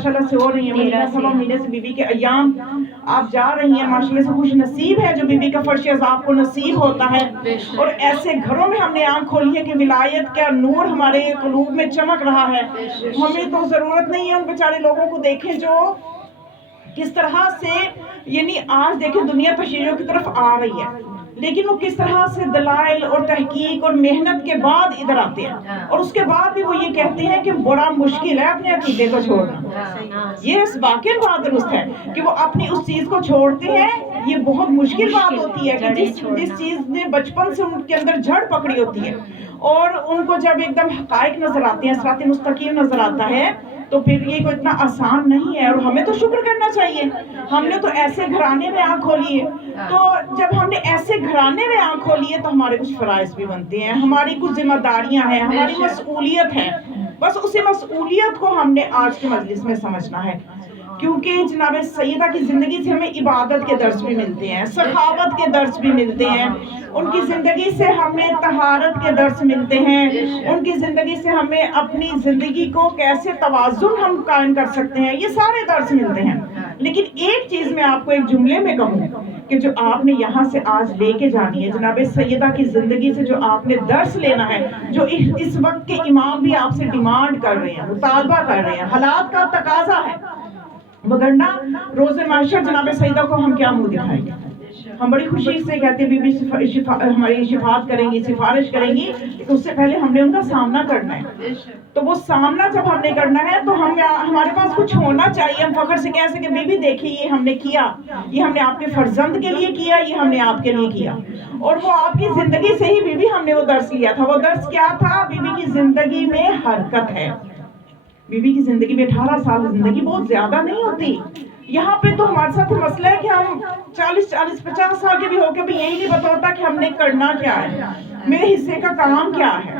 ماشاءاللہ سے ہو رہی ہیں، مہینہ سوا مہینے سے بیوی کے ایام آپ جا رہی ہیں، ماشاءاللہ سے خوش نصیب ہے جو بیوی کا فرش عذاب کو نصیب ہوتا ہے. اور ایسے گھروں میں ہم نے آنکھ کھولی ہے کہ ولایت کا نور ہمارے قلوب میں چمک رہا ہے. ہمیں تو ضرورت نہیں ہے ان بیچارے لوگوں کو دیکھیں جو کس طرح سے، یعنی آج دیکھیں دنیا تشہیروں کی طرف آ رہی ہے، لیکن وہ کس طرح سے دلائل اور تحقیق اور محنت کے بعد ادھر آتے ہیں، اور اس کے بعد بھی وہ یہ کہتے ہیں کہ بڑا مشکل ہے اپنے عقیدے کو چھوڑنا. یہ اس واقعی بات درست ہے کہ وہ اپنی اس چیز کو چھوڑتے ہیں. یہ بہت مشکل بات ہوتی ہے کہ جس چیز نے بچپن سے ان کے اندر جڑ پکڑی ہوتی ہے، اور ان کو جب ایک دم حقائق نظر آتے ہیں، صراط مستقیم نظر آتا ہے، تو پھر یہ کوئی اتنا آسان نہیں ہے. اور ہمیں تو شکر کرنا چاہیے، ہم نے تو ایسے گھرانے میں آنکھ کھولی ہے. تو جب ہم نے ایسے گھرانے میں آنکھ کھولی ہے تو ہمارے کچھ فرائض بھی بنتے ہیں، ہماری کچھ ذمہ داریاں ہیں، ہماری مسئولیت ہے. بس اسی مسئولیت کو ہم نے آج کے مجلس میں سمجھنا ہے، کیونکہ جناب سیدہ کی زندگی سے ہمیں عبادت کے درس بھی ملتے ہیں، سخاوت کے درس بھی ملتے ہیں، ان کی زندگی سے ہمیں طہارت کے درس ملتے ہیں، ان کی زندگی سے ہمیں اپنی زندگی کو کیسے توازن ہم قائم کر سکتے ہیں، یہ سارے درس ملتے ہیں. لیکن ایک چیز میں آپ کو ایک جملے میں کہوں کہ جو آپ نے یہاں سے آج لے کے جانی ہے، جناب سیدہ کی زندگی سے جو آپ نے درس لینا ہے، جو اس وقت کے امام بھی آپ سے ڈیمانڈ کر رہے ہیں، مطالبہ کر رہے ہیں، حالات کا تقاضا ہے، وگرنہ روز محشر جناب سیدہ کو ہم کیا منہ دکھائیں گے؟ ہم بڑی خوشی سے کہتے ہیں بی بی ہماری شفاعت کریں گی، سفارش کریں گی، لیکن اس سے پہلے ہم نے ان کا سامنا کرنا ہے. تو وہ سامنا جب ہم نے کرنا ہے تو ہمارے پاس کچھ ہونا چاہیے، ہم فخر سے کہہ سکیں بی بی دیکھیے یہ ہم نے کیا، یہ ہم نے آپ کے فرزند کے لیے کیا، یہ ہم نے آپ کے لیے کیا. اور وہ آپ کی زندگی سے ہی بی بی ہم نے وہ درس لیا تھا. وہ درس کیا تھا؟ بی بی کی زندگی میں حرکت ہے. بی بی کی زندگی میں 18 سال زندگی بہت زیادہ نہیں ہوتی. یہاں پہ تو ہمارے ساتھ مسئلہ ہے کہ ہم 40-50 سال کے بھی ہو کے بھی یہی نہیں پتا ہوتا کہ ہم نے کرنا کیا ہے، میرے حصے کا کام کیا ہے.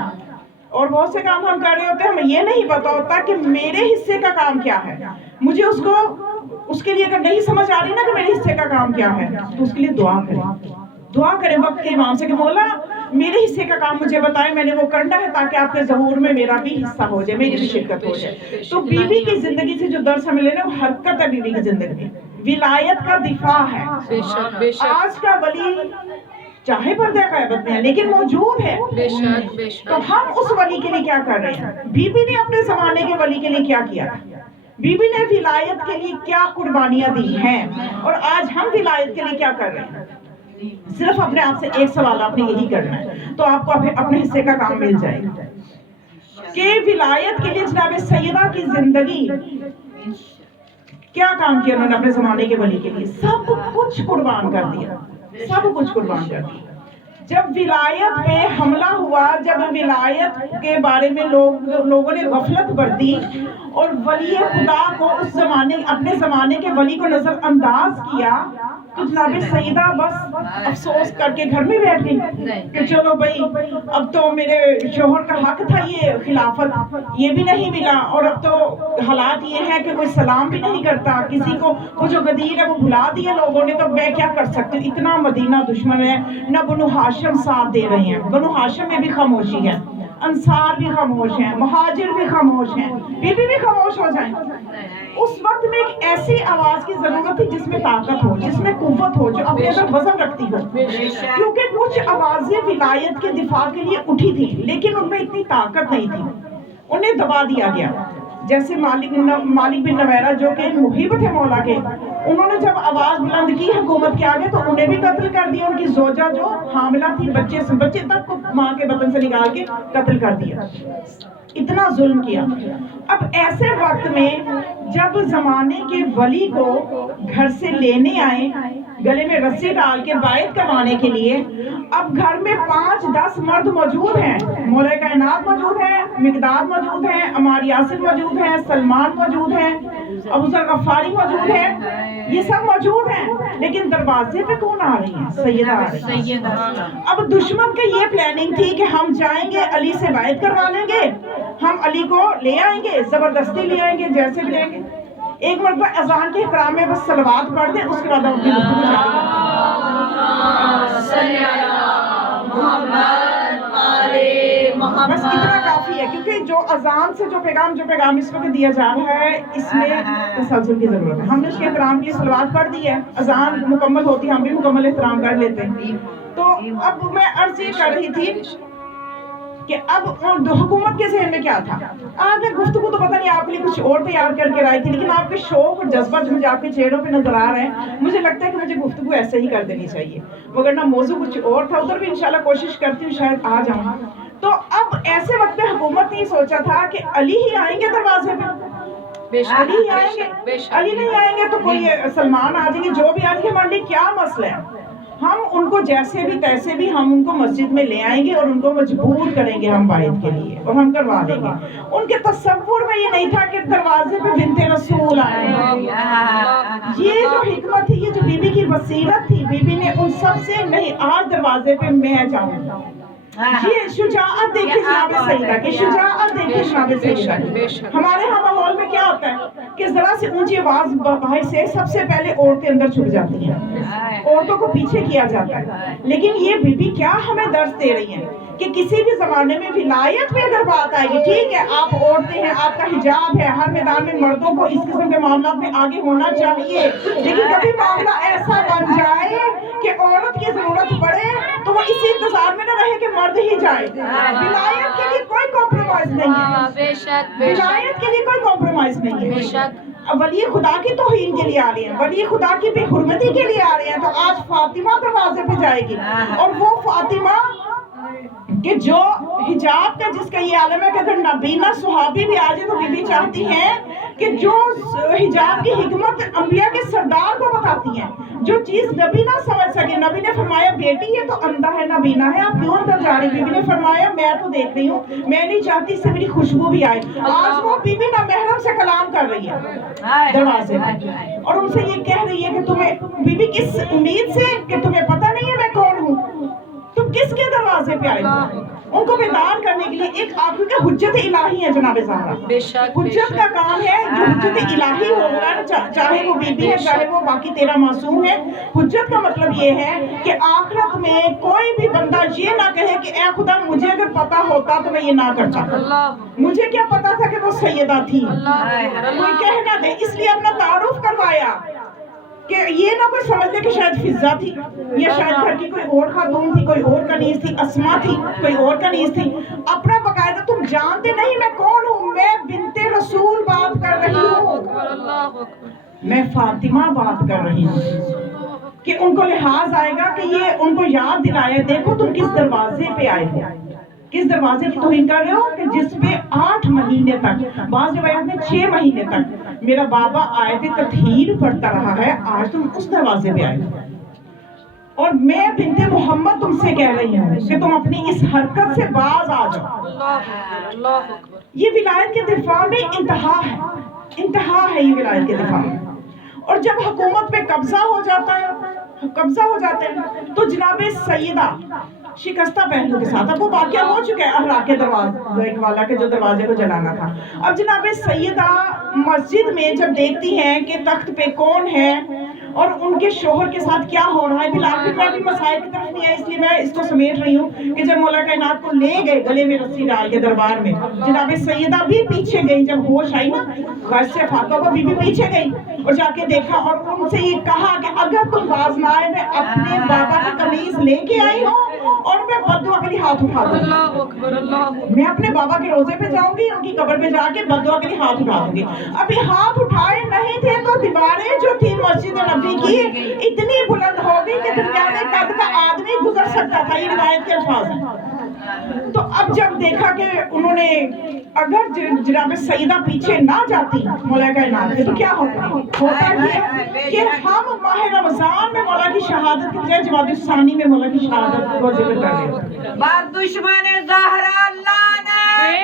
اور بہت سے کام ہم کر رہے ہوتے ہیں، ہمیں یہ نہیں پتا ہوتا کہ میرے حصے کا کام کیا ہے. مجھے اس کے لیے اگر نہیں سمجھ آ رہی نا کہ میرے حصے کا کام کیا ہے، تو اس کے لیے دعا کریں وقت کے امام سے کہ مولا میرے حصے کا کام مجھے بتائیں، میں نے وہ کرنا ہے تاکہ آپ کے ظہور میں میرا بھی حصہ ہو جائے، میری بھی شرکت ہو جائے. تو بی بی کی زندگی سے جو درس ہمیں لینا ہے وہ حرکت ہے. بی بی کی زندگی ولایت کا دفاع ہے. آج کا ولی چاہے پردہ غیبت میں ہے لیکن موجود ہے. تو ہم اس ولی کے لیے کیا کر رہے ہیں؟ بی بی نے اپنے زمانے کے ولی کے لیے کیا کیا؟ بی بی نے ولایت کے لیے کیا قربانیاں دی ہیں، اور آج ہم ولایت کے لیے کیا کر رہے ہیں؟ صرف اپنے آپ سے ایک سوال آپ نے یہی کرنا ہے، تو آپ کو اپنے حصے کا کام مل جائے گا کہ ولایت کے لیے جناب سیدہ کی زندگی کیا کام کیا انہوں نے اپنے زمانے کے ولی کے لیے؟ سب کچھ قربان کر دیا، سب کچھ قربان کر دیا. جب ولایت پہ حملہ ہوا، جب ولایت کے بارے میں لوگوں نے غفلت برتی اور ولی خدا کو اپنے زمانے کے ولی کو نظر انداز کیا، تو جناب سیدہ بس افسوس کر کے گھر میں بیٹھ گئی کہ چلو بھائی اب تو میرے شوہر کا حق تھا یہ خلافت، یہ بھی نہیں ملا، اور اب تو حالات یہ ہے کہ کوئی سلام بھی نہیں کرتا کسی کو، وہ جو غدیر ہے وہ بھلا دیا لوگوں نے، تو میں کیا کر سکتی ہوں؟ اتنا مدینہ دشمن ہے، نہ بنو ہاشم ساتھ دے رہے ہیں، بنو ہاشم میں بھی خاموشی ہے، انصار بھی خاموش ہیں، مہاجر بھی خاموش ہیں، بی بی بھی خاموش ہو جائیں. اس وقت میں ایک ایسی آواز کی ضرورت تھی جس میں طاقت ہو، جس میں قوت ہو، جو اپنے اندر وزن رکھتی ہو. کیونکہ کچھ آوازیں ولایت کے دفاع کے لیے اٹھی تھی لیکن ان میں اتنی طاقت نہیں تھی، انہیں دبا دیا گیا. جیسے مالک بن نویرہ جو کہ محب تھے مولا کے، انہوں نے جب آواز بلند کی حکومت کے آگے تو انہیں بھی قتل کر دیا. ان کی زوجہ جو حاملہ تھی، بچے تک کو ماں کے بطن سے نکال کے قتل کر دیا. اتنا ظلم کیا. اب ایسے وقت میں جب زمانے کے ولی کو گھر سے لینے آئے، گلے میں رسی ڈال کے بیعت کروانے کے لیے، اب گھر میں 5-10 مرد موجود ہیں، مولا کائنات موجود ہیں، مقداد موجود ہیں، عمار یاسر موجود ہیں، سلمان موجود ہیں، ابو ذر غفاری موجود ہیں، یہ سب موجود ہیں، لیکن دروازے پہ کون آ رہی ہیں؟ سیدہ آ رہی ہیں. اب دشمن کی یہ پلاننگ تھی کہ ہم جائیں گے علی سے بیعت کروا لیں گے، ہم علی کو لے آئیں گے، زبردستی لے آئیں گے، جیسے بھی لیں گے. ایک مرتبہ اذان کے احترام میں بس صلوات پڑھ دیں، اس کے بعد ہم اپنی گفتگو جاری کریں. صلی اللہ محمد بس اتنا کافی ہے، کیونکہ جو اذان سے جو پیغام اس وقت دیا جا رہا ہے اس میں تسلسل کی ضرورت ہے. ہم نے اس کے احترام کی صلوات پڑھ دی ہے، اذان مکمل ہوتی ہم بھی مکمل احترام کر لیتے ہیں. تو اب میں عرض یہ کر رہی تھی کہ اب حکومت کے ذہن میں کیا تھا. آج میں گفتگو تو پتہ نہیں آپ کے لیے کچھ اور تیار کر کے لائی تھی، لیکن آپ کے شوق اور جذبہ جو مجھے آپ کے چہروں پہ نظر آ رہے ہیں، مجھے لگتا ہے کہ مجھے گفتگو ایسے ہی کر دینی چاہیے، وگرنہ موضوع کچھ اور تھا. ادھر بھی انشاءاللہ کوشش کرتی ہوں شاید آ جاؤں. تو اب ایسے وقت میں حکومت نے یہ سوچا تھا کہ علی ہی آئیں گے دروازے پہ، علی ہی آئیں گے، علی نہیں آئیں گے تو کوئی سلمان آ جائیں گے، جو بھی آئیں گے. ہمارے لیے کیا مسئلہ ہے، ہم ان کو جیسے بھی تیسے بھی ہم ان کو مسجد میں لے آئیں گے اور ان کو مجبور کریں گے ہم بائعت کے لیے اور ہم کروا دیں گے. ان کے تصور میں یہ نہیں تھا کہ دروازے پہ بنت رسول آئے. یہ جو حکمت تھی، یہ جو بی بی کی بصیرت تھی، بی بی نے ان سب سے نہیں، آج دروازے پہ میں جاؤں. یہ شجاعت دیکھیں جناب سیدہ کی، شجاعت دیکھیں جناب سیدہ کی. ہمارے ہاں ماحول میں کیا ہوتا ہے کہ ذرا سے اونچی آواز بھائی سے سب سے پہلے عورتیں اندر چھپ جاتی ہیں، عورتوں کو پیچھے کیا جاتا ہے. لیکن یہ بی بی کیا ہمیں درس دے رہی ہیں کہ کسی بھی زمانے میں ولایت میں اگر بات آئے گی، ٹھیک ہے آپ عورتیں ہیں، آپ کا حجاب ہے، ہر میدان میں مردوں کو اس قسم کے معاملات میں آگے ہونا چاہیے، لیکن کبھی معاملہ ایسا بن جائے کہ عورت کی ضرورت پڑے تو وہ اسی انتظار میں نہ رہے کہ مرد ہی جائے. ولایت کے لیے کوئی کمپرومائز نہیں ہے، ولایت کے لیے کوئی کمپرومائز نہیں ہے. ولی خدا کی توہین کے لیے آ رہے ہیں، ولی خدا کی بے حرمتی کے لیے آ رہے ہیں. تو آج فاطمہ دروازے پہ جائے گی، اور وہ فاطمہ کہ جو حجاب کا جس کا یہ عالم ہے کہ اگر نبینا صحابی بھی آ جائے تو بی بی چاہتی ہیں کہ جو حجاب کی حکمت انبیاء کے سردار کو بتاتی ہیں، جو چیز نبی نہ سمجھ سکے. نبی نے فرمایا بیٹی یہ تو اندھا ہے نبینا ہے، آپ کیوں اندر جا رہی؟ بی بی نے فرمایا میں تو دیکھ رہی ہوں، میں نہیں چاہتی اس سے میری خوشبو بھی آئے. آج وہ بی بی نامحرم سے کلام کر رہی ہے دروازے میں، اور ان سے یہ کہہ رہی ہے کہ تمہیں، بی بی کس امید سے کہ تمہیں پتہ نہیں ہے میں کون ہوں، تم کس کے دروازے پہ آئے ہو؟ ان کو بیدار کرنے کے لیے ایک آپ کا حجت الہی ہے جناب زہرا. حجت کا کام ہے، جو حجت الہی ہوگا چاہے وہ بی بی ہے چاہے وہ باقی 13 معصوم ہے. حجت کا مطلب یہ ہے کہ آخرت میں کوئی بھی بندہ یہ نہ کہے کہ اے خدا مجھے اگر پتا ہوتا تو میں یہ نہ کرتا، مجھے کیا پتا تھا کہ وہ سیدہ تھی. کوئی کہہ نہ دے، اس لیے اپنا تعارف کروایا کہ یہ نہ کوئی سمجھ لے کہ شاید فضہ تھی، یا شاید گھر کی کوئی اور خاتون تھی، کوئی اور کنیز تھی، اسما تھی، کوئی اور کنیز تھی. اپنا باقاعدہ تم جانتے نہیں میں کون ہوں، میں بنت رسول بات کر رہی ہوں، میں فاطمہ بات کر رہی ہوں. کہ ان کو لحاظ آئے گا کہ یہ ان کو یاد دلایا دیکھو تم کس دروازے پہ آئے ہو، کس دروازے کی توہین کر رہے ہو کہ جس پہ 8 مہینے تک، بعض روایات میں 6 مہینے تک میرا بابا آیت تطہیر پڑھتا رہا ہے، آج تم اس دروازے پہ آئے ہو. اور میں بنت محمد تم سے کہہ رہی ہوں کہ تم اپنی اس حرکت سے باز آ جاؤ. یہ ولایت کے دفاع میں انتہا ہے، انتہا ہے یہ ولایت کے دفاع میں. اور جب حکومت پہ قبضہ ہو جاتا ہے تو جناب سیدہ شکستہ پہلو کے ساتھ، اب وہ واقعہ ہو چکا ہے احراق کے دروازے والا کے جو دروازے کو جلانا تھا. اب جناب سیدہ مسجد میں جب دیکھتی ہیں کہ تخت پہ کون ہے اور ان کے شوہر کے ساتھ کیا ہو رہا ہے، بالآخر میں ابھی مسائل کی طرف نہیں ہے اس لیے میں اس کو سمیٹ رہی ہوں کہ جب مولا کائنات کو لے گئے گلے میں رسی ڈال کے دربار میں، جناب سیدہ بھی پیچھے گئی. جب ہوش آئی نا ویسے فاطمہ بھی پیچھے گئی اور جا کے دیکھا اور ان سے یہ کہا کہ اگر تم باز نہ آئے میں اپنے بابا کی قمیض لے کے آئی ہوں اور میں بددعا کے لیے ہاتھ اٹھا دوں گی، میں اپنے بابا کے روزے پہ جاؤں گی، ان کی قبر پہ جا کے بددعا کے لیے ہاتھ اٹھا دوں گی. ابھی ہاتھ اٹھائے نہیں تھے تو دیواریں جو تھی مسجد نبی کی اتنی بلند ہو گئی کہ درمیانے قد کا آدمی گزر سکتا تھا. یہ روایت کے الفاظ ہیں. تو اب جب دیکھا کہ انہوں نے اگر جناب سیدہ پیچھے نہ جاتی مولا کائنات کے تو کیا ہوتا یہ کہ ہم ماہ رمضان میں مولا کی شہادت کے بجائے جمادی ثانی میں مولا کی شہادت کو ذکر کر رہے. بار دشمن زہرا لانا بے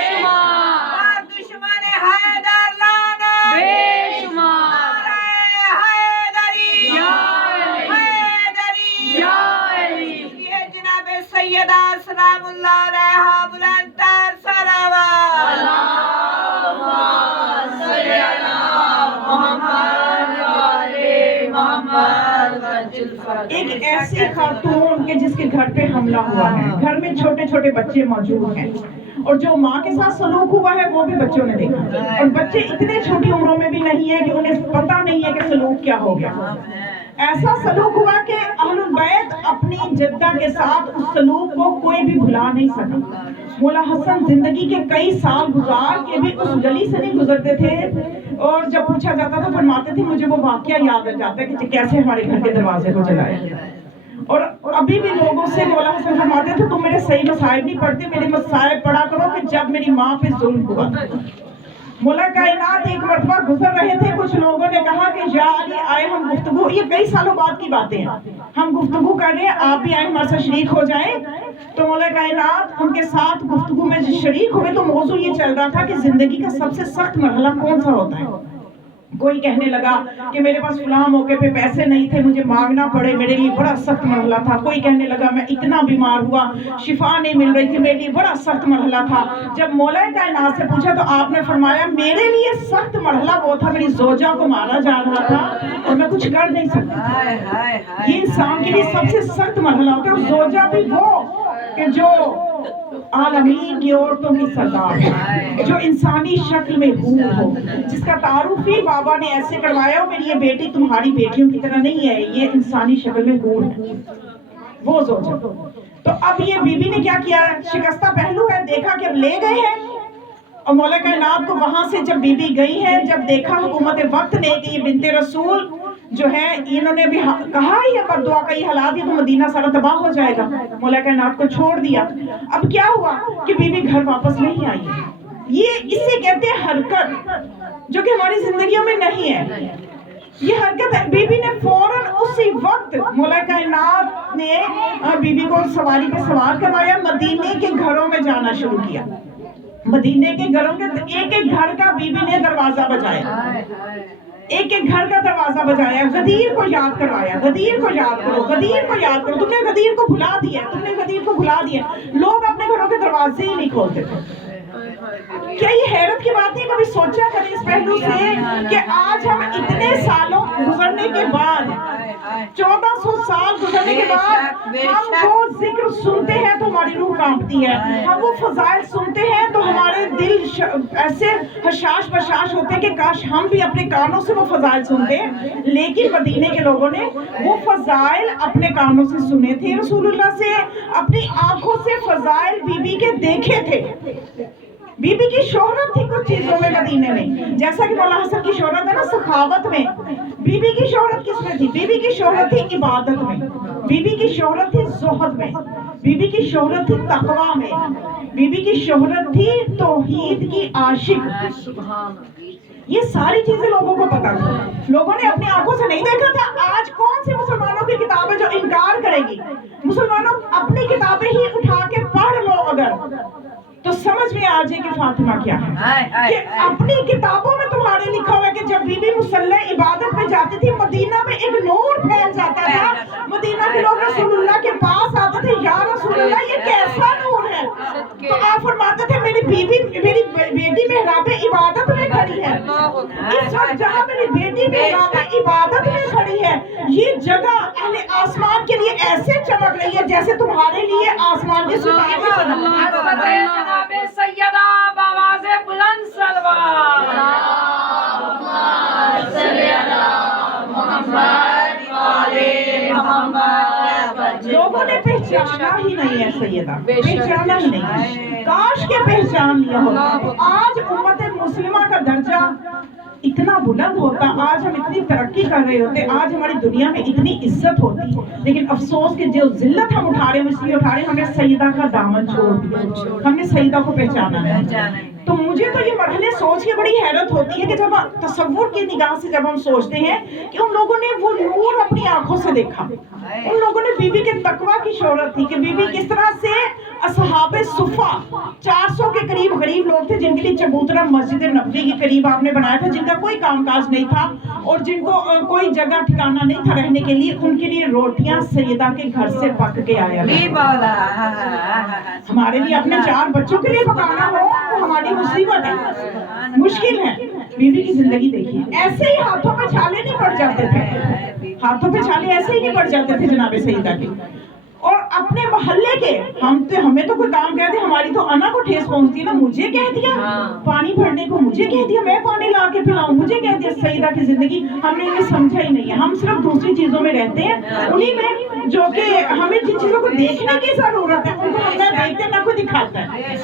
شمار، بار دشمن حیدر لانا بے شمار، حیدری یا حیدری یا علی. یہ جناب سیدہ سلام اللہ علیہا بلند تر صلوات. اللہم صلی علی محمد و آل محمد وعجل فرجہ. ایک ایسی خاتون کہ جس کے گھر پہ حملہ ہوا ہے، گھر میں چھوٹے چھوٹے بچے موجود ہیں، اور جو ماں کے ساتھ سلوک ہوا ہے وہ بھی بچوں نے دیکھا، اور بچے اتنے چھوٹی عمروں میں بھی نہیں ہے کہ انہیں پتہ نہیں ہے کہ سلوک کیا ہو گیا۔ ایسا سلوک ہوا کہ اہل بیت اپنی جدہ کے ساتھ اس سلوک کو کوئی بھی بھلا نہیں سکا۔ مولا حسن زندگی کے کئی سال گزار کے بھی اس گلی سے نہیں گزرتے تھے، اور جب پوچھا جاتا تھا فرماتے تھے مجھے وہ واقعہ یاد آ جاتا ہے کہ کیسے ہمارے گھر کے دروازے کو جلایا گیا۔ اور ابھی بھی لوگوں سے مولا حسن فرماتے تھے تم میرے صحیح مصائب نہیں پڑھتے، میرے مصائب پڑھا کرو کہ جب میری ماں پہ ظلم ہوا۔ مولا کائنات ایک مرتبہ گزر رہے تھے، کچھ لوگوں نے کہا کہ یا علی آئے ہم گفتگو، یہ کئی سالوں بعد کی باتیں ہیں، ہم گفتگو کر رہے ہیں، آپ بھی آئے ہمارے ساتھ شریک ہو جائیں۔ تو مولا کائنات ان کے ساتھ گفتگو میں شریک ہوئے تو موضوع یہ چل رہا تھا کہ زندگی کا سب سے سخت مرحلہ کون سا ہوتا ہے۔ کوئی کہنے لگا کہ میرے پاس فلاں موقع پہ پیسے نہیں تھے، مجھے مانگنا پڑے، میرے لیے بڑا سخت مرحلہ تھا۔ کوئی کہنے لگا میں اتنا بیمار ہوا، شفا نہیں مل رہی تھی، میرے لیے بڑا سخت مرحلہ تھا۔ جب مولا کائنات سے پوچھا تو آپ نے فرمایا میرے لیے سخت مرحلہ وہ تھا، میری زوجہ کو مارا جا رہا تھا اور میں کچھ کر نہیں سکتی۔ یہ انسان کے لیے سب سے سخت مرحلہ ہوتا ہے، اور زوجہ بھی وہ کہ جو عالمین کی عورتوں کی سردار ہے، جو انسانی شکل میں حور ہو، جس کا تعارف ہی بابا نے ایسے کروایا ہو میری یہ بیٹی تمہاری بیٹیوں کی طرح نہیں ہے، یہ انسانی شکل میں حور ہے، وہ زوجہ۔ تو اب یہ بی بی نے کیا کیا، شکستہ پہلو ہے، دیکھا کہ اب لے گئے ہیں، اور مولا کائنات کو وہاں سے جب بی بی گئی ہے، جب دیکھا حکومت وقت نے کہ یہ بنت رسول جو ہے انہوں نے بھی کہا ہی ہے دعا کا یہ حالات، یہ تو مدینہ سارا تباہ ہو جائے گا، مولا کائنات کو چھوڑ دیا۔ اب کیا ہوا کہ بی بی گھر واپس نہیں آئی۔ یہ اسے کہتے ہیں حرکت، جو کہ ہماری زندگیوں میں نہیں ہے۔ یہ حرکت بی بی نے فوراً اسی وقت مولا کائنات نے بی بی کو سواری پہ سوار کروایا، مدینے کے گھروں میں جانا شروع کیا۔ مدینے کے گھروں کے ایک ایک گھر کا بی بی نے دروازہ بجایا، ایک ایک گھر کا دروازہ بجایا، غدیر کو یاد کروایا، غدیر کو یاد کرو، غدیر کو یاد کرو، تم نے غدیر کو بھلا دیا، تم نے غدیر کو بھلا دیا۔ لوگ اپنے گھروں کے دروازے ہی نہیں کھولتے تھے۔ کیا یہ حیرت کی بات نہیں، کبھی سوچا کبھی اس پہلو سے کہ آج ہم اتنے سالوں گزرنے کے بعد، 1400 سال گزرنے کے بعد ہم وہ ذکر سنتے ہیں تو ہماری روح کانپتی ہے، ہم وہ فضائل سنتے ہیں تو ہمارے دل ایسے حشاش بشاش ہوتے ہیں کہ کاش ہم بھی اپنے کانوں سے وہ فضائل سنتے۔ لیکن مدینے کے لوگوں نے وہ فضائل اپنے کانوں سے سنے تھے، رسول اللہ سے اپنی آنکھوں سے فضائل بی بی کے دیکھے تھے۔ بی بی کی شہرت تھی کچھ چیزوں میں مدینے میں، جیسا کہ مولا حسن کی شہرت ہے نا سخاوت میں، بی بی کی شہرت کس میں تھی؟ بی بی کی شہرت تھی عبادت میں، بی بی کی شہرت تھی زہد میں، بی بی کی شہرت تھی تقویٰ میں، بی بی کی شہرت تھی توحید کی عاشق۔ یہ ساری چیزیں لوگوں کو پتا تھی، لوگوں نے اپنی آنکھوں سے نہیں دیکھا تھا۔ آج کون سی مسلمانوں کی کتابیں جو انکار کرے گی؟ مسلمانوں اپنی کتابیں ہی اٹھا کے پڑھ لو اگر، تو سمجھ میں آ جائے کہ فاطمہ کیا ہے، کہ اپنی کتابوں میں تمہارے لکھا ہوا ہے کہ جب بی بی مصلی عبادت میں جاتی تھی مدینہ میں ایک نور پھیل جاتا تھا، مدینہ کے لوگ رسول اللہ کے پاس آتے تھے، یا رسول اللہ یہ کیسا نور ہے؟ تو آپ فرماتے تھے میری بیوی میری بیٹی محراب عبادت میں کھڑی ہے، اس وقت جہاں میری بیٹی محراب عبادت میں کھڑی ہے یہ جگہ اہل آسمان کے لیے ایسے چمک رہی ہے جیسے تمہارے لیے آسمان کے ستارے۔ سیدہ بآواز بلند صلوات، لوگوں نے پہچانا ہی نہیں ہے سیدہ، پہچانا ہی نہیں، کاش کے پہچان لیا ہوتا، آج امت مسلمہ کا درجہ اتنا بلند ہوتا، آج ہم اتنی ترقی کر رہے ہوتے، آج ہماری دنیا میں اتنی عزت ہوتی، لیکن افسوس کہ جو ذلت ہم اٹھا رہے ہیں اس لیے اٹھا رہے ہیں ہم نے سیدہ کا دامن چھوڑ دیا، ہم نے سیدہ کو پہچانا ہے۔ تو مجھے تو یہ مرحلے سوچ کے بڑی حیرت ہوتی ہے کہ جب تصور کی نگاہ سے جب ہم سوچتے ہیں کہ ان لوگوں نے وہ نور اپنی آنکھوں سے دیکھا، ان لوگوں نے بی بی کے تقویٰ کی شہرت تھی کہ بی بی کس طرح سے اصحاب صفہ 400 کے قریب غریب لوگ تھے جن کے لیے چبوترا مسجد نبوی کے قریب آپ نے بنایا تھا، جن کا کوئی کام کاج نہیں تھا اور جن کو کوئی جگہ ٹھکانا نہیں تھا رہنے کے لیے، ان کے لیے روٹیاں سیدہ کے گھر سے پک کے آیا۔ ہمارے لیے اپنے 4 بچوں کے لیے پکانا ہو تو ہماری مصیبت ہے، مشکل ہے۔ بی بی کی زندگی دیکھیے، ایسے ہی ہاتھوں میں چھالے نہیں پڑ جاتے تھے، ہاتھوں پہ چھالے ایسے ہی نہیں پڑ جاتے تھے جناب سیدہ کے. اور اپنے محلے کے ہمیں تو کوئی کام کہتے ہماری تو انا کو ٹھیس پہنچتی ہے نا, مجھے کہہ دیا پانی بھرنے کو, مجھے کہہ دیا میں پانی لا کے پلاؤں, مجھے کہہ دیا. سیدہ کی زندگی ہم نے انہیں سمجھا ہی نہیں ہے. ہم صرف دوسری چیزوں میں رہتے ہیں, انہی میں جو کہ ہمیں جن چیزوں کو دیکھنے کی ضرورت ہے ان کو ہم نہ دیکھتے نہ کوئی دکھاتا ہے.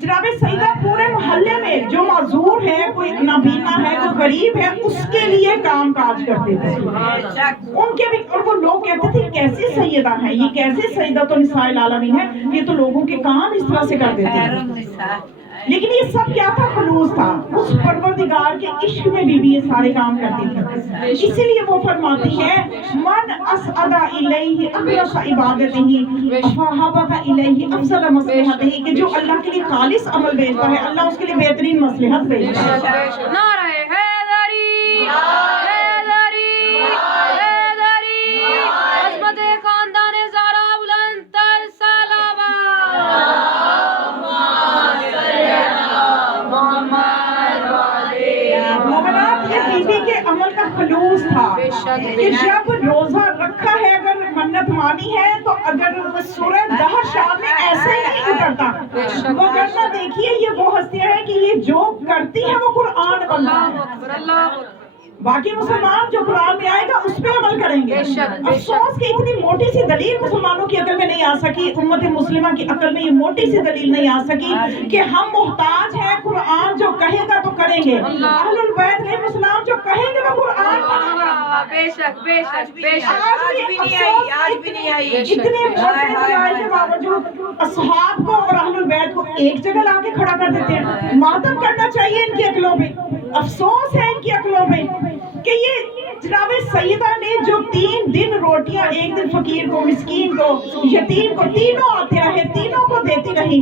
جناب سیدہ پورے محلے میں جو معذور ہے, کوئی نابینا ہے, کوئی غریب ہے, اس کے لیے کام کاج کرتے تھے. ان کے بھی, اور وہ لوگ کہتے تھے کیسی سیدہ ہیں یہ, کیسے سیدہ تو نساء العالمین ہے, یہ تو لوگوں کے کام اس طرح سے کر دیتے ہیں. لیکن یہ سب کیا تھا؟ خلوص تھا. اس پروردگار کے عشق میں بی بی یہ سارے کام کرتی تھی. اسی لیے وہ فرماتی ہے من اسعد الیہ اخلص عبادتہ فہبط الیہ افضل مصلحتہ, کہ جو اللہ کے لیے خالص عمل بھیجتا ہے اللہ اس کے لیے بہترین مصلحت بھیجتا ہے. نعرہ حیدری حیدری حیدری, عظمت خاندان زہرا بلند تر صلوات. مومنات, یہ بی بی کے عمل کا خلوص تھا کہ جب روزہ رکھا ہے, اگر منت مانی ہے تو اگر سورہ دہر شام میں ایسے نہیں اترتا. وہ کرنا دیکھیے, یہ وہ ہستیاں ہیں کہ یہ جو کرتی ہے وہ قرآن بنتا ہے. باقی مسلمان جو قرآن میں آئے گا اس پہ عمل کریں گے. افسوس کہ اتنی موٹی سی دلیل مسلمانوں کی عقل میں نہیں آ سکی, امت مسلمہ کی عقل میں یہ موٹی سی دلیل نہیں آ سکی کہ ہم محتاج ہیں, قرآن جو کہے گا تو کریں گے. اہل البیت علیہ السلام جو کہیں گے وہ قرآن پڑھیں گے. بے شک بے شک بے شک. آج بھی نہیں آئی, آج بھی نہیں آئی. اتنے موٹے دلائل کے باوجود اصحاب کو اور اہل البیت کو ایک جگہ لا کے کھڑا کر دیتے ہیں. ماتم کرنا چاہیے ان کی عقلوں پہ, افسوس ہے ان کی عقلوں پہ کہ یہ جناب سیدہ نے جو 3 دن روٹیاں, ایک دن فقیر کو, مسکین کو, یتیم کو, تینوں آتے رہے, تینوں کو دیتی رہی,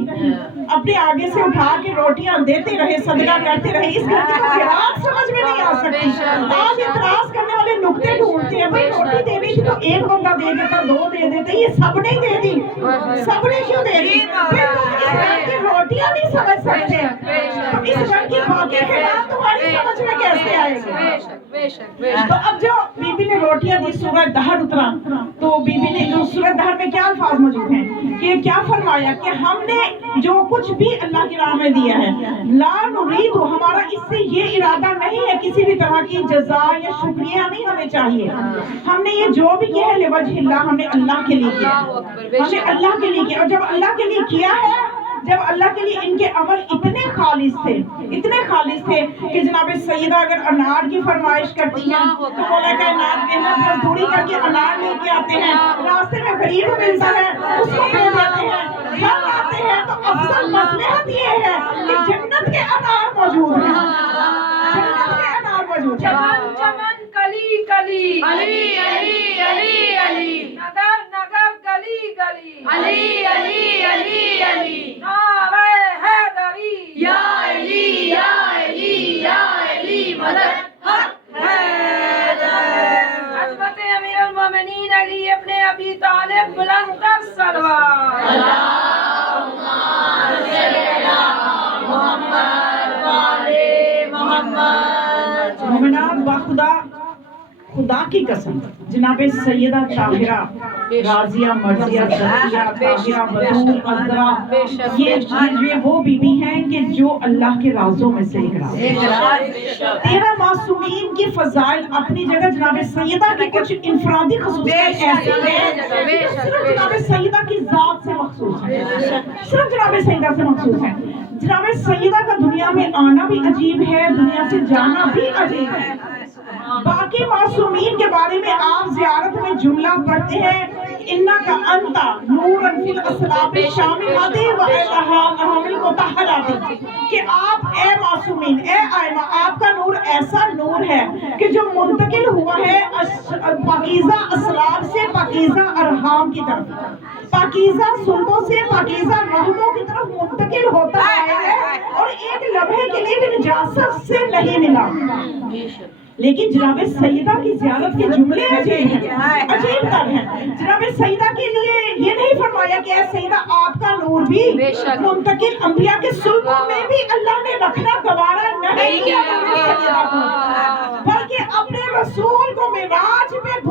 اپنے آگے سے اٹھا کے روٹیاں دیتے رہے, صدقہ کرتے رہے. اس گھر کی خیرات سمجھ میں نہیں آ سکتی. آج اعتراض کرنے والے نکتے ڈھونڈتے ہیں, بھائی روٹی دینی تھی تو ایک بندہ دے دیتا, 2 دے دیتے, یہ سب نہیں دے دی, سب نے کیوں دے دی؟ پھر تم اس گھر کی روٹیاں نہیں سمجھ سکتے, تو اس گھر کی باقی خیرات تمہاری سمجھ میں کیسے آئے گی؟ تو اب جو بی بی نے روٹیاں دی, سورہ دہر اترا, تو بی بی نے جو سورہ دہر میں کیا الفاظ موجود ہیں کہ کیا فرمایا کہ ہم نے جو کچھ بھی اللہ کی راہ میں دیا ہے, لا نرید, ہمارا اس سے یہ ارادہ نہیں ہے کسی بھی طرح کی جزا یا شکریہ نہیں ہمیں چاہیے. ہم نے یہ جو بھی کیا ہے لوجہ اللہ, ہم نے اللہ کے لیے کیا, ہم نے اللہ کے لیے کیا. اور جب اللہ کے لیے کیا ہے, جب اللہ کے لیے ان کے عمل اتنے خالص تھے کہ جناب سیدہ اگر انار کی فرمائش کرتی ہیں تو مولا کائنات محنت مزدوری کر کے انار لے کے آتے ہیں, راستے میں غریب ملتا ہے اس کو دے دیتے ہیں, گھر آتے ہیں تو افضل مصلحت یہ ہے کہ جنت کے انار موجود ہیں, جنت کے انار موجود ہیں. چمن چمن کلی کلی, علی علی علی علی, نگر نگر گلی گلی, علی علی علی علی, نعرہ حیدری یا علی یا علی یا علی مدد حق حیدر. عظمت امیر المومنین علی ابن ابی طالب بلند تر صلوات. اللہم صلی علی محمد و آل محمد. مومنات با خدا کی قسم, جناب سیدہ طاہرہ, راضیہ, مرضیہ, زکیہ, طاہرہ, بتول, عذرا, یہ وہ بی بی ہیں کہ جو اللہ کے رازوں میں سے ایک راز. 13 معصومین کی فضائل اپنی جگہ, جناب سیدہ کی کچھ انفرادی خصوصیات ایسی ہیں صرف جناب سیدہ کی ذات سے مخصوص ہیں, صرف جناب سیدہ سے مخصوص ہیں. جناب سیدہ کا دنیا میں آنا بھی عجیب ہے, دنیا سے جانا بھی عجیب ہے. باقی معصومین کے بارے میں آپ زیارت میں جملہ پڑھتے ہیں, انکا انتا نورا فی الاسلاب شاملات و الہام المطہرات, کہ آپ اے معصومین, اے آئمہ, آپ کا نور ایسا نور ہے کہ جو منتقل ہوا ہے پاکیزہ اسلاب سے پاکیزہ ارحام کی طرف, پاکیزہ سلبوں سے پاکیزہ رحموں کی طرف منتقل ہوتا ہے, اور ایک لمحے کے لیے نجاست سے نہیں ملا. لیکن جناب سیدہ کی زیارت کے جملے عجیب تر ہیں. جناب سیدہ کے لیے یہ نہیں فرمایا کہ اے سیدہ آپ کا نور بھی منتقل انبیاء کے سلبوں میں بھی اللہ نے رکھنا گوارا نہیں کیا, بلکہ اپنے رسول کو معراج میں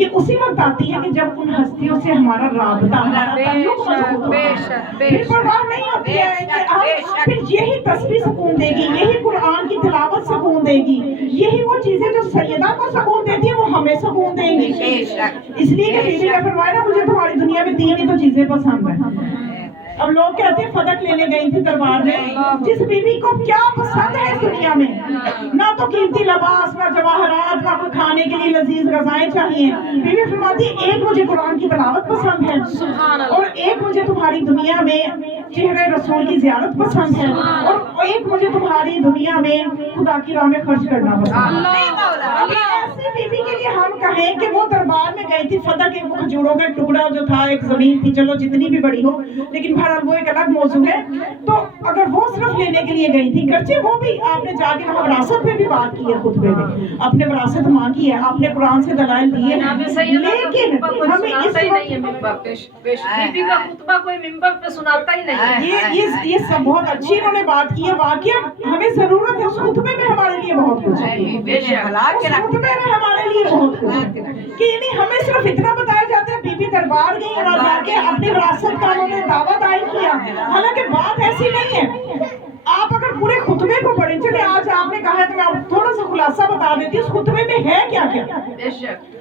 یہ اسی وقت آتی ہے کہ جب ان ہستیوں سے ہمارا رابطہ، ہمارا تعلق مضبوط ہوتا ہے، پھر پرواہ نہیں ہوتی ہے کہ پھر یہی تصویر سکون دے گی، یہی قرآن کی تلاوت سکون دے گی، یہی وہ چیزیں جو سیدہ کو سکون دیتی ہیں وہ ہمیں سکون دیں گی۔ اس لیے کہ بیوی نے فرمایا نا مجھے تمہاری دنیا میں تین ہی تو چیزیں پسند ہیں۔ اب لوگ کہتے ہیں فدق لینے گئی تھی دربار میں، جس بیوی کو کیا پسند ہے اس دنیا میں؟ نہ تو قیمتی لباس، نہ جواہرات، نہ کوئی کھانے کے لیے لذیذ غذائیں چاہیے۔ بیوی فرماتی ایک مجھے قرآن کی تلاوت پسند ہے، اور ایک مجھے تمہاری دنیا میں چہرے رسول کی زیارت پسند ہے، اور ایک مجھے تمہاری دنیا میں خدا کی راہ میں خرچ کرنا پسند ہے۔ ایسی بیوی کے لیے ہم کہیں کہ وہ دربار میں گئی تھی، فدق ایک کھجوروں کا ٹکڑا جو تھا، ایک زمین تھی، چلو جتنی بھی بڑی ہو، لیکن بہرحال وہ ایک الگ موضوع ہے۔ تو اگر وہ صرف لینے کے لیے گئی تھی، گرچہ وہ بھی آپ نے جا کے وہاں وراثت پہ بھی بات کی ہے، خطبے میں آپ نے وراثت مانگی ہے، آپ نے قرآن سے دلائل دیے ہیں، لیکن ہمیں اس بیوی کا خطبہ کوئی ممبر پہ سناتا ہی نہیں۔ یہ سب بہت اچھی انہوں نے بات کی ہے، واقعی ہمیں ضرورت ہے اس خطبے میں، ہمارے لیے بہت کچھ ہے، اس خطبے میں ہمارے لیے بہت کچھ ہے کہ نہیں ہمیں صرف اتنا بتایا جاتا ہے بی بی دربار گئی اور جا کے اپنی وراثت کا انہوں نے دعویٰ دائر کیا، حالانکہ بات ایسی نہیں ہے۔ آپ اگر پورے خطبے کو پڑھیں، چلے آج آپ نے کہا ہے تو میں آپ تھوڑا سا خلاصہ بتا دیتی ہوں اس خطبے میں ہے کیا کیا۔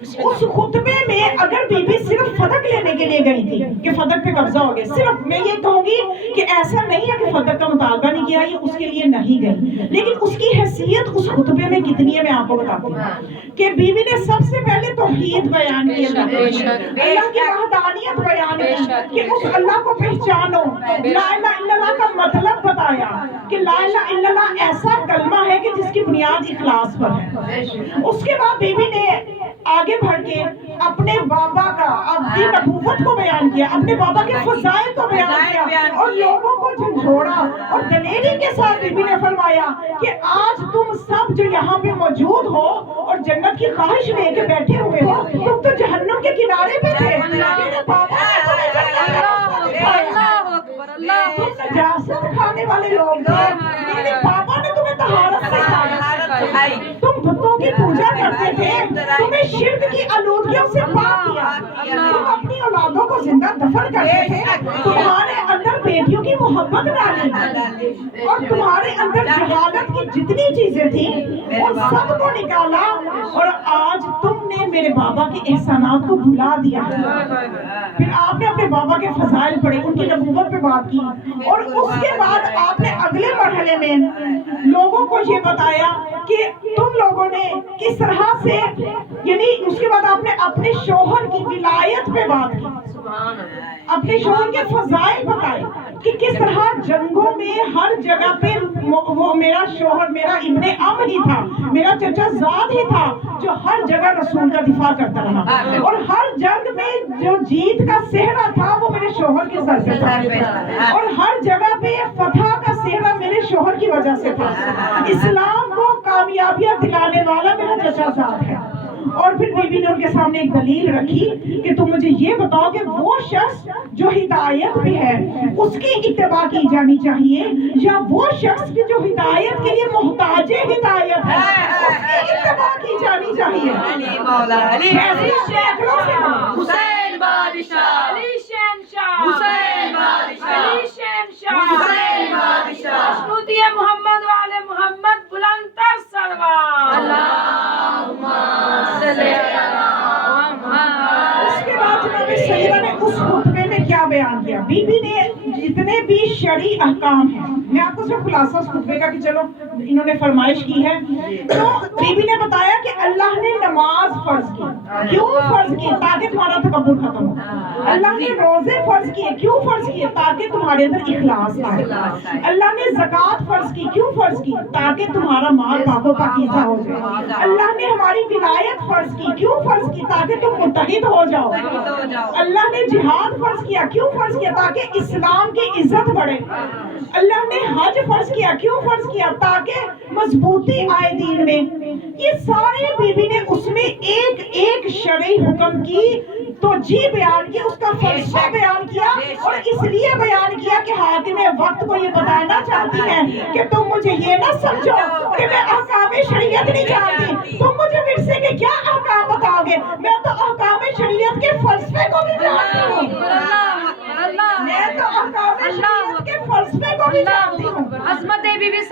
اس خطبے میں اگر بی بی صرف فدق لینے کے لیے گئی تھی کہ فدق پہ قبضہ ہو گیا، صرف میں یہ کہوں گی کہ ایسا نہیں ہے کہ فدق کا مطالبہ نہیں کیا، یہ اس کے لیے نہیں گئی، لیکن اس کی حیثیت اس خطبے میں کتنی ہے میں آپ کو بتاتی ہوں کہ بیوی نے سب سے پہلے توحید بیان کی، اللہ کی وحدانیت بیان کی کہ اس اللہ کو پہچانو، لا الہ الا اللہ کا مطلب بتایا کہ لا الہ الا اللہ ایسا کلمہ ہے کہ جس کی بنیاد اخلاص پر ہے۔ اس کے بعد بیوی نے آگے بڑھ کے اپنے بابا کا، اپنی نبوت کو بیان کیا، اپنے بابا کے فضائل کو بیان کیا، اور لوگوں کو جھنجھوڑا، اور دلیری کے ساتھ بیوی نے فرمایا کہ آج تم سب جو یہاں پہ موجود ہو اور جنت کی خواہش لے کے بیٹھے ہوئے ہو، تم تو جہنم کے کنارے پہ تھے، میرے بابا نے تمہیں جنت میں تم نجاست کھانے والے لوگ تھے، میرے بابا نے تمہیں طہارت سکھائی، تم بتوں کی پوجا کرتے تھے، تمہیں شرک کی آلودگیوں سے پاک کیا، تم اپنی اولادوں کو زندہ دفن کرتے تھے، تمہارے اندر بیٹیوں کی محبت ڈالی، اور تمہارے اندر جہالت کی جتنی چیزیں تھیں ان سب کو نکالا، اور آج تم نے میرے بابا کے احسانات کو بھلا دیا۔ پھر آپ نے اپنے بابا کے فضائل پڑھے، ان کی نبوت پہ بات کی، اور اس کے بعد آپ نے اگلے مرحلے میں لوگوں کو یہ بتایا کہ تم لوگوں نے کس طرح سے، یعنی اس کے بعد آپ نے اپنے شوہر کی ولایت پہ بات کی، اپنے شوہر کے فضائل بتائے کہ کس طرح جنگوں میں ہر جگہ پہ وہ میرا شوہر میرا ابن عم ہی تھا، میرا چچا زاد ہی تھا جو ہر جگہ رسول کا دفاع کرتا رہا، اور ہر جنگ میں جو جیت کا صحرا تھا وہ میرے شوہر کے سر پہ تھا، اور ہر جگہ پہ فتح کا صحرا میرے شوہر کی وجہ سے تھا، اسلام کو کامیابیاں دلانے والا میرا چچا زاد ہے۔ اور پھر بیوی نے ان کے سامنے ایک دلیل رکھی کہ تم مجھے یہ بتاؤ کہ وہ شخص جو ہدایت پہ ہے اس کی اتباع کی جانی چاہیے، یا وہ شخص جو ہدایت کے لیے محتاج ہدایت ہے اس کی اتباع کی جانی چاہیے۔ حسین بادشاہ، علی شہنشاہ، حسین بادشاہ، علی شہنشاہ، حسین بادشاہ، مشروطی محمد والے محمد بلند تر سلوات، اللہم صلی علی محمد۔ اس کے بعد جناب سیدہ نے اس خطبے میں کیا بیان کیا؟ بی بی نے جتنے بھی شرعی احکام ہیں، میں آپ کو صرف خلاصہ اس خطبے کا کہ چلو انہوں نے فرمائش کی ہے، تو بی بی نے بتایا کہ اللہ نے نماز فرض کی، کیوں فرض کی؟ تاکہ تمہارا تکبر ختم ہو۔ اللہ نے روزے فرض کیے، کیوں فرض کیے؟ تاکہ تمہارے اندر اخلاص آئے۔ اللہ نے زکوٰۃ فرض کی، کیوں فرض کی؟ تاکہ تمہارا مال پاک و پاکیزہ ہو جائے۔ اللہ نے ہماری ولایت فرض کی، کیوں فرض کی؟ تاکہ تم متحد ہو جاؤ۔ اللہ نے جہاد فرض کیا، کیوں فرض کیا؟ تاکہ اسلام کی عزت بڑھے۔ اللہ نے حج فرض کیا، کیوں فرض کیا؟ تاکہ مضبوطی آئے دین میں۔ یہ سارے بی بی نے اس میں ایک ایک شرعی حکم کی توجیہ بیان کی، اس کا فلسفہ بیان کیا، اور اس لیے بیان کیا کہ حاکم وقت کو یہ بتانا چاہتی ہے کہ تم مجھے یہ نہ سمجھو کہ میں احکام شریعت نہیں جانتی، تم مجھے ورثے کے کیا احکام بتاؤ گے، میں تو احکام